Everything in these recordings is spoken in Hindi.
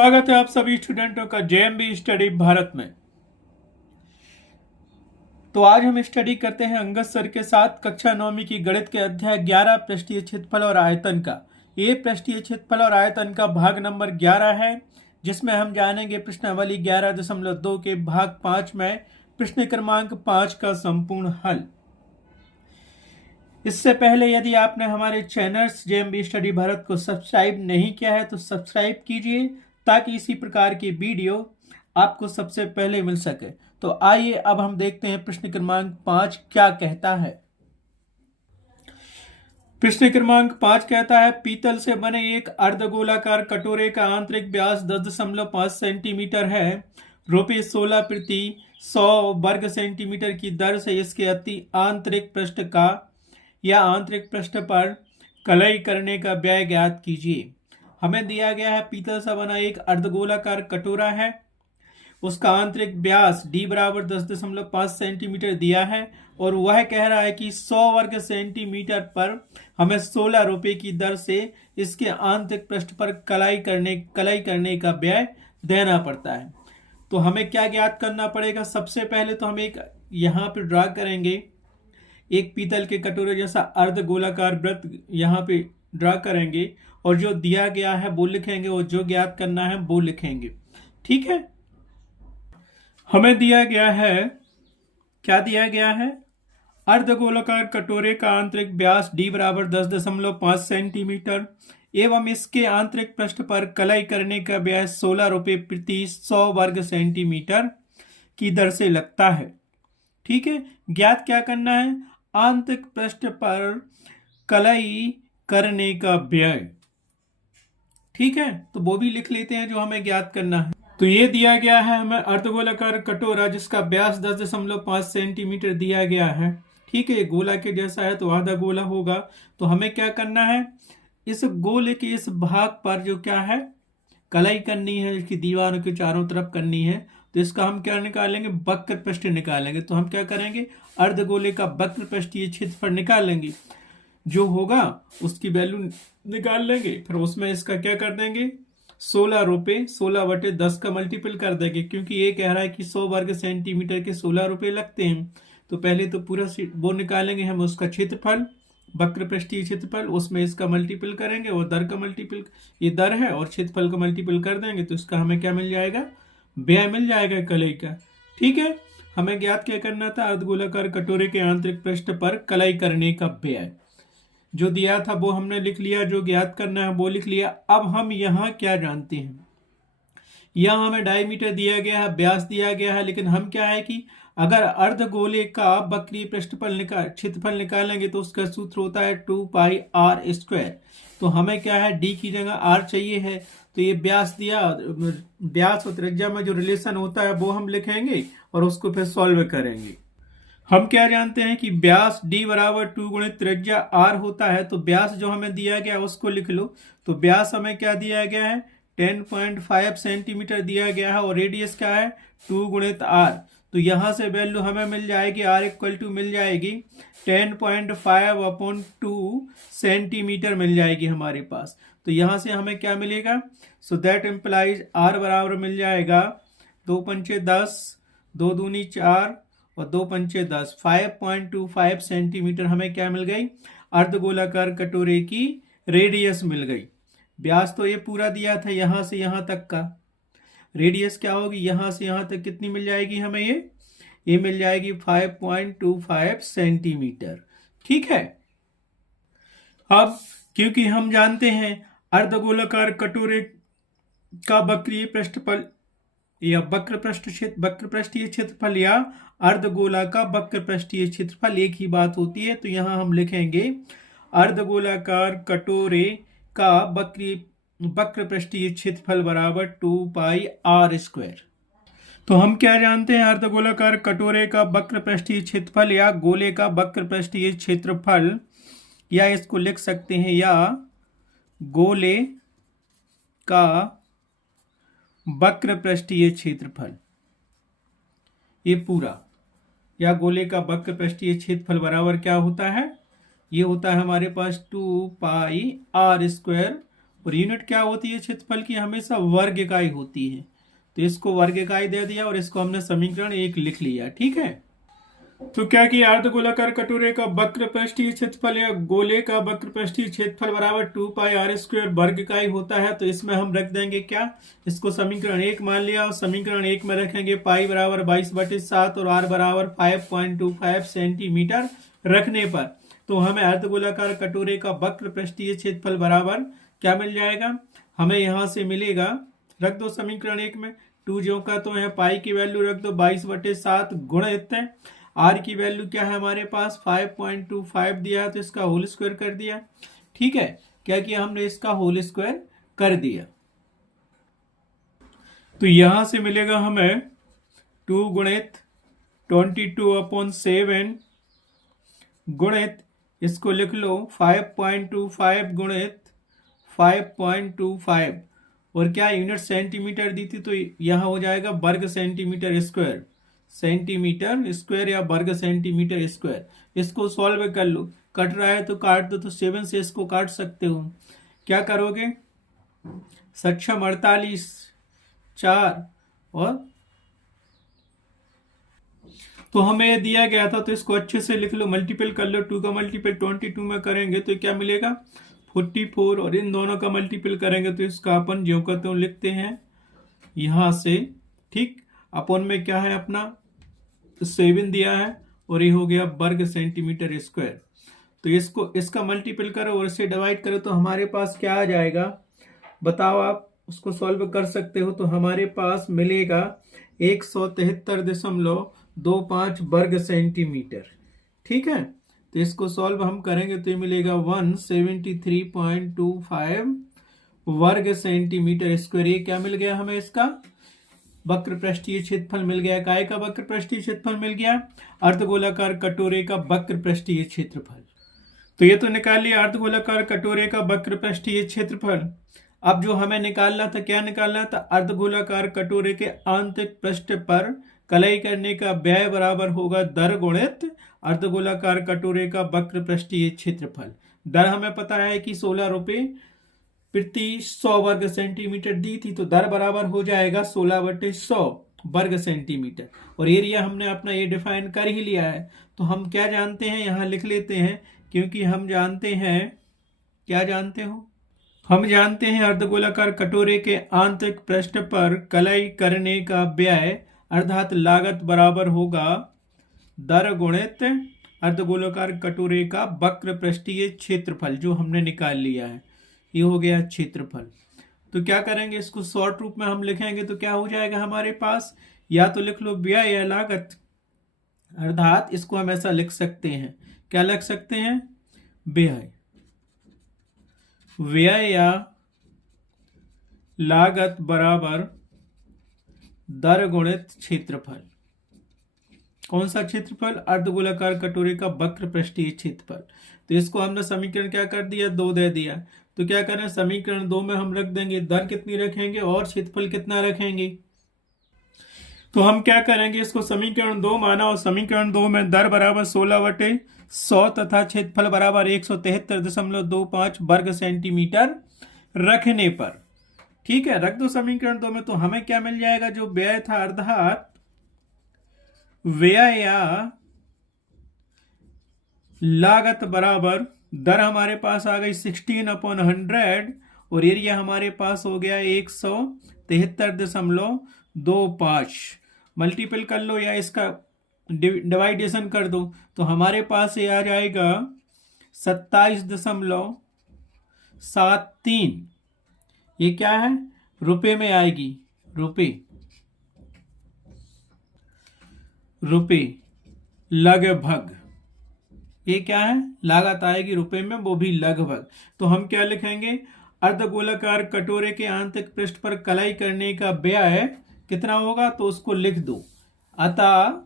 स्वागत है आप सभी स्टूडेंटों का जेएमबी स्टडी भारत में। तो आज हम स्टडी करते हैं अंगद सर के साथ कक्षा 9वीं की गणित के अध्याय 11 पृष्ठीय क्षेत्रफल और आयतन का। ये पृष्ठीय क्षेत्रफल और आयतन का भाग नंबर 11 है, जिसमें हम जानेंगे प्रश्नावली 11.2 के भाग 5 में प्रश्न क्रमांक 5 का संपूर्ण हल। इससे पहले यदि आपने हमारे चैनल्स जेएमबी स्टडी भारत को सब्सक्राइब नहीं किया है तो सब्सक्राइब कीजिए, ताकि इसी प्रकार की वीडियो आपको सबसे पहले मिल सके। तो आइए अब हम देखते हैं प्रश्न क्रमांक 5 क्या कहता है। प्रश्न क्रमांक 5 कहता है, पीतल से बने एक अर्धगोलाकार कटोरे का आंतरिक व्यास 10.5 सेंटीमीटर है। रुपये 16 प्रति 100 वर्ग सेंटीमीटर की दर से इसके अति आंतरिक पृष्ठ का या आंतरिक पृष्ठ पर कलई करने का व्यय ज्ञात कीजिए। हमें दिया गया है पीतल से बना एक अर्धगोलाकार कटोरा है, उसका आंतरिक व्यास d बराबर 10.5 सेंटीमीटर दिया है और वह कह रहा है कि 100 वर्ग सेंटीमीटर पर हमें 16 रुपये की दर से इसके आंतरिक पृष्ठ पर कलाई करने का व्यय देना पड़ता है। तो हमें क्या ज्ञात करना पड़ेगा? सबसे पहले तो हम एक यहाँ पे ड्रा करेंगे, एक पीतल के कटोरे जैसा अर्धगोलाकार वृत्त यहाँ पे ड्रा करेंगे और जो दिया गया है वो लिखेंगे और जो ज्ञात करना है वो लिखेंगे। ठीक है, हमें दिया गया है, क्या दिया गया है? अर्धगोलाकार कटोरे का आंतरिक व्यास d बराबर 10.5 सेंटीमीटर एवं इसके आंतरिक पृष्ठ पर कलाई करने का व्यय 16 रुपये प्रति 100 वर्ग सेंटीमीटर की दर से लगता है। ठीक है, ज्ञात क्या करना है? आंतरिक पृष्ठ पर कलाई करने का व्यय। ठीक है, तो वो भी लिख लेते हैं जो हमें ज्ञात करना है। तो ये दिया गया है हमें अर्धगोलाकार कटोरा जिसका व्यास 10.5 सेंटीमीटर दिया गया है। ठीक है, गोला के जैसा है तो आधा गोला होगा। तो हमें क्या करना है? इस गोले के इस भाग पर जो क्या है, कलाई करनी है, इसकी दीवारों के चारों तरफ करनी है। तो इसका हम क्या निकालेंगे? वक्र पृष्ठ निकालेंगे। तो हम क्या करेंगे? अर्धगोले का वक्र पृष्ठीय क्षेत्रफल निकालेंगे, जो होगा उसकी वैल्यू निकाल लेंगे। फिर उसमें इसका क्या कर देंगे? 16 रुपये 16/10 का मल्टीपल कर देंगे, क्योंकि ये कह रहा है कि 100 वर्ग सेंटीमीटर के 16 रुपये लगते हैं। तो पहले तो पूरा वो निकालेंगे हम, उसका क्षेत्रफल, वक्र पृष्ठीय क्षेत्रफल, उसमें इसका मल्टीपल करेंगे और दर का मल्टीपल, ये दर है और क्षेत्रफल का मल्टीपल कर देंगे। तो इसका हमें क्या मिल जाएगा? व्यय मिल जाएगा कलाई का। ठीक है, हमें ज्ञात क्या करना था? अर्धगोलाकार कटोरे के आंतरिक पृष्ठ पर कलाई करने का व्यय जो दिया था वो हमने लिख लिया, जो ज्ञात करना है वो लिख लिया। अब हम यहाँ क्या जानते हैं? यहाँ हमें डायमीटर दिया गया है, व्यास दिया गया है, लेकिन हम क्या है कि अगर अर्धगोले का वक्रीय पृष्ठफल क्षेत्रफल निकालेंगे तो उसका सूत्र होता है 2πr²। तो हमें क्या है? d की जगह r चाहिए है। तो ये व्यास दिया, व्यास और त्रिज्या में जो रिलेशन होता है वो हम लिखेंगे और उसको फिर सॉल्व करेंगे। हम क्या जानते हैं कि व्यास d बराबर 2 गुणित त्रिज्या r होता है। तो व्यास जो हमें दिया गया उसको लिख लो। तो व्यास हमें क्या दिया गया है? 10.5 सेंटीमीटर दिया गया है और रेडियस क्या है? 2 गुणित r। तो यहाँ से वैल्यू हमें मिल जाएगी, r इक्वल टू मिल जाएगी 10.5/2 सेंटीमीटर मिल जाएगी हमारे पास। तो यहाँ से हमें क्या मिलेगा? सो दैट इम्प्लाइज r बराबर मिल जाएगा 2 पंचे 10, 2 दूनी 4 और 2 पंचे 10, 5.25 सेंटीमीटर हमें क्या मिल गई? अर्धगोलाकार कटोरे की रेडियस मिल गई। व्यास तो ये पूरा दिया था यहाँ से यहाँ तक का, रेडियस क्या होगी? यहाँ से यहाँ तक कितनी मिल जाएगी हमें? ये मिल जाएगी 5.25 सेंटीमीटर। ठीक है, अब क्योंकि हम जानते हैं अर्धगोलाकार कटोरे का वक्रीय पृष्ठफल या वक्र पृष्ठीय क्षेत्रफल या अर्धगोला का वक्र पृष्ठीय क्षेत्रफल एक ही बात होती है। तो यहाँ हम लिखेंगे अर्धगोलाकार कटोरे का वक्र पृष्ठीय क्षेत्रफल बराबर 2πr²। तो हम क्या जानते हैं? अर्धगोलाकार कटोरे का वक्र पृष्ठीय क्षेत्रफल या गोले का वक्र पृष्ठीय क्षेत्रफल, या इसको लिख सकते हैं या गोले का वक्र पृष्ठीय क्षेत्रफल, ये पूरा, या गोले का वक्र पृष्ठीय क्षेत्रफल बराबर क्या होता है? ये होता है हमारे पास 2πr² और यूनिट क्या होती है क्षेत्रफल की, हमेशा वर्ग इकाई होती है। तो इसको वर्ग इकाई दे दिया और इसको हमने समीकरण 1 लिख लिया। ठीक है, तो क्या कि अर्धगोलाकार कटोरे का वक्र पृष्ठीय क्षेत्रफल या गोले का वक्र पृष्ठीय क्षेत्रफल बराबर 2 पाई आर स्क्वायर वर्ग इकाई होता है। तो इसमें हम रख देंगे क्या, इसको समीकरण 1 मान लिया और समीकरण 1 में रखेंगे पाई बराबर 22/7 और आर बराबर 5.25 सेंटीमीटर रखने पर तो हमें अर्धगोलाकार कटोरे का वक्र पृष्ठीय क्षेत्रफल बराबर क्या मिल जाएगा, हमें यहां से मिलेगा, रख दो समीकरण 1 में 2 जो का तो है, पाई की वैल्यू रख दो 22/7 गुणित आर की वैल्यू क्या है हमारे पास 5.25 दिया है तो इसका होल स्क्वायर कर दिया। ठीक है, क्या किया हमने, इसका होल स्क्वायर कर दिया। तो यहां से मिलेगा हमें 2 गुणित 22/7 गुणित इसको लिख लो 5.25 गुणित 5.25 और क्या यूनिट सेंटीमीटर दी थी तो यहां हो जाएगा वर्ग सेंटीमीटर स्क्वायर, सेंटीमीटर स्क्वायर या वर्ग सेंटीमीटर स्क्वायर। इसको सॉल्व कर लो, कट रहा है तो काट दो, तो 7 से इसको काट सकते हो। क्या करोगे, सक्षम 48 4 और तो हमें दिया गया था तो इसको अच्छे से लिख लो, मल्टीपल कर लो, 2 का मल्टीपल 22 में करेंगे तो क्या मिलेगा 44 और इन दोनों का मल्टीपल करेंगे तो इसका अपन ज्यों का त्यों लिखते हैं यहां से। ठीक, अपन में क्या है अपना 7 दिया है और ये हो गया वर्ग सेंटीमीटर स्क्वायर। तो इसको इसका मल्टीपल करो और इसे डिवाइड करो तो हमारे पास क्या आ जाएगा, बताओ, आप उसको सॉल्व कर सकते हो तो हमारे पास मिलेगा 173.25 वर्ग सेंटीमीटर। ठीक है, तो इसको सॉल्व हम करेंगे तो ये मिलेगा 173.25 वर्ग सेंटीमीटर स्क्वायर। ये क्या मिल गया हमें, इसका वक्र पृष्ठीय क्षेत्रफल मिल गया। काय का वक्र पृष्ठीय क्षेत्रफल मिल गया, अर्धगोलाकार कटोरे का वक्र पृष्ठीय क्षेत्रफल। तो ये तो निकाल लिया अर्धगोलाकार कटोरे का वक्र पृष्ठीय क्षेत्रफल। अब जो हमें निकालना था, क्या निकालना था, अर्धगोलाकार कटोरे के आंतरिक पृष्ठ पर कलाई करने का व्यय बराबर होगा दर गुणित अर्धगोलाकार कटोरे का वक्र पृष्ठीय क्षेत्रफल। दर हमें पता है कि 16 रुपए प्रति 100 वर्ग सेंटीमीटर दी थी, तो दर बराबर हो जाएगा 16/100 वर्ग सेंटीमीटर। और एरिया हमने अपना ये डिफाइन कर ही लिया है, तो हम क्या जानते हैं यहां लिख लेते हैं, क्योंकि हम जानते हैं, क्या जानते हो, हम जानते हैं अर्धगोलाकार कटोरे के आंतरिक पृष्ठ पर कलाई करने का व्यय अर्थात लागत बराबर होगा दर गुणित अर्धगोलाकार कटोरे का वक्र पृष्ठीय क्षेत्रफल, जो हमने निकाल लिया है। ये हो गया क्षेत्रफल। तो क्या करेंगे, इसको शॉर्ट रूप में हम लिखेंगे तो क्या हो जाएगा हमारे पास, या तो लिख लो व्यय या लागत, अर्थात इसको हम ऐसा लिख सकते हैं, क्या लिख सकते हैं, व्यय, व्यय या लागत बराबर दर गुणित क्षेत्रफल। कौन सा क्षेत्रफल, अर्धगोलाकार कटोरे का वक्र पृष्ठीय क्षेत्रफल। तो इसको हमने समीकरण क्या कर दिया, 2 दे दिया। तो क्या करें, समीकरण 2 में हम रख देंगे दर कितनी रखेंगे और क्षेत्रफल कितना रखेंगे। तो हम क्या करेंगे, इसको समीकरण 2 माना और समीकरण 2 में दर बराबर 16/100 तथा क्षेत्रफल बराबर 173.25 वर्ग सेंटीमीटर रखने पर, ठीक है, रख दो समीकरण 2 में। तो हमें क्या मिल जाएगा, जो व्यय था अर्थात व्यय या लागत बराबर दर हमारे पास आ गई 16/100 और एरिया हमारे पास हो गया 173.25। मल्टीपल कर लो या इसका डिवाइडेशन कर दो तो हमारे पास ये आ जाएगा 27.73। ये क्या है, रुपए में आएगी, रुपए लगभग, ये क्या है, लागत आएगी रुपए में, वो भी लगभग। तो हम क्या लिखेंगे, अर्धगोलाकार कटोरे के आंतरिक पृष्ठ पर कलाई करने का व्यय कितना होगा, तो उसको लिख दो। अतः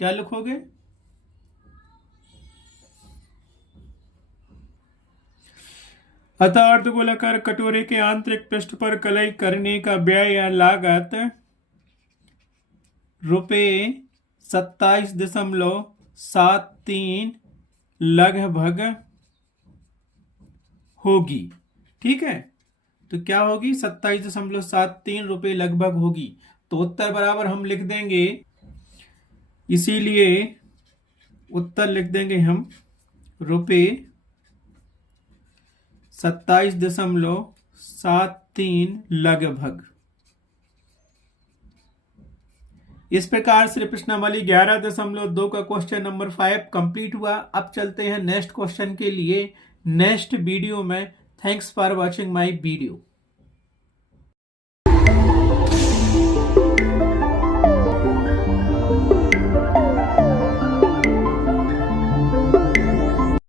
क्या लिखोगे, अतः अर्धगोलाकार कटोरे के आंतरिक पृष्ठ पर कलाई करने का व्यय या लागत रुपए 27.73 लगभग होगी। ठीक है, तो क्या होगी 27.73 रुपये लगभग होगी। तो उत्तर बराबर हम लिख देंगे, इसीलिए उत्तर लिख देंगे हम रुपये 27.73 लगभग। इस प्रकार से प्रश्नावली 11.2 का क्वेश्चन नंबर 5 कंप्लीट हुआ। अब चलते हैं नेक्स्ट क्वेश्चन के लिए नेक्स्ट वीडियो में। Thanks for watching my video.